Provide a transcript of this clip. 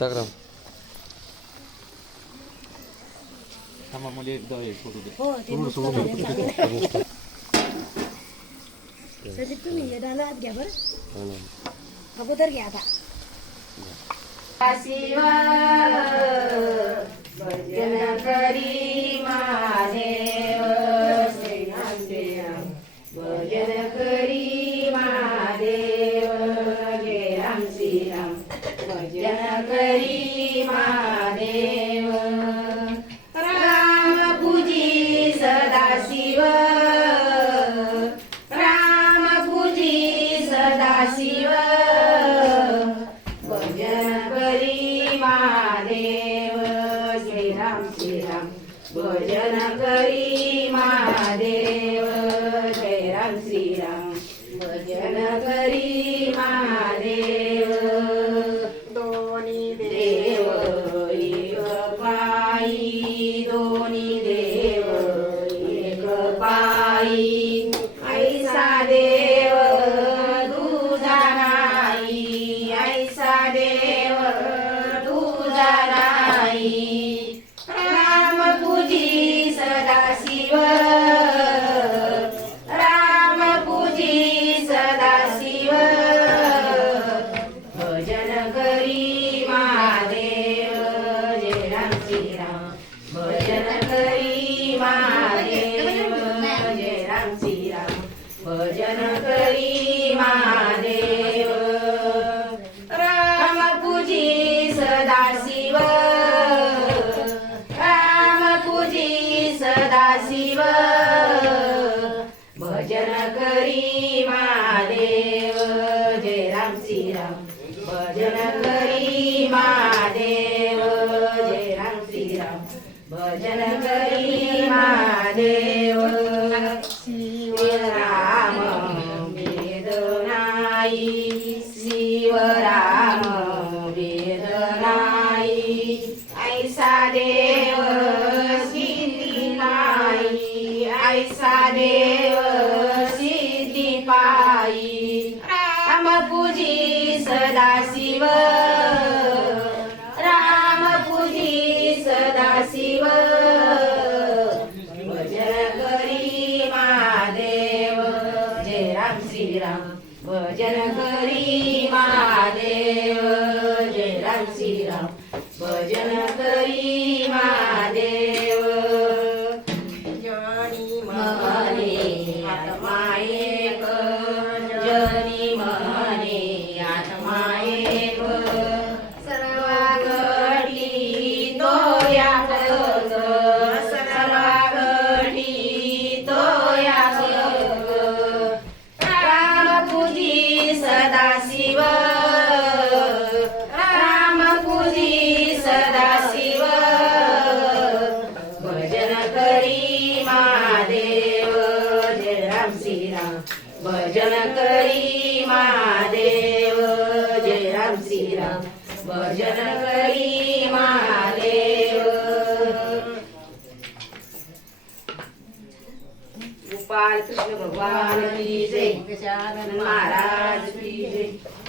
टाकराम थांबा मला एकदा हे फोटो दे. हो ते मस्त झाले चांगले. सदी तुम्ही हे डानात घ्या बरं. अगोदर घ्या आता. शिव भजन करी महादेव श्रीराम श्रीराम भजन करी महादेव जय राम श्रीराम भजन करी महादेव राम पूजी सदाशिव राम पूजी सदाशिव भजन करी महादेव श्रीराम श्रीराम भजन करी महादेव जय राम श्रीराम भजन करी महादेव दोन्ही देव एक पायी दोन्ही देव एक पायी ऐसा देव तुझा नाही ऐसा देव तुझा नाही राम पूजी सदाशिव राम पूजी सदाशिव भजन करी महादेव जय राम श्रीराम भजन करी महादेव जय राम श्रीराम भजन करी महादेव राम पूजी सदाशिव राम पूजी सदाशिव भजन करी महादेव जय राम श्रीराम भजन करी महादेव जय राम श्रीराम भजन करी महादेव शिव राम वेद नाही शिव राम वेद नाही ऐसा देव सिद्धी नाही ऐसा देव सिद्धी पायी राम पूजी सदाशिव राम पूजी सदाशिव भजन करी महादेव जय राम श्रीराम भजन करी महादेव जय राम श्रीराम भजन करी महादेव जनी म्हणे आत्मा एक जनी म्हणे आत्मा एक सर्वा घडी तो याक सर्वा घडी तो याक राम पूजी सदाशिव राम पूजी सदाशिव भजन करी महादेव जय राम श्रीराम भजन करी महादेव जय राम श्रीराम भजन करी महादेव गोपाल कृष्ण भगवान की जय महाराज की जय.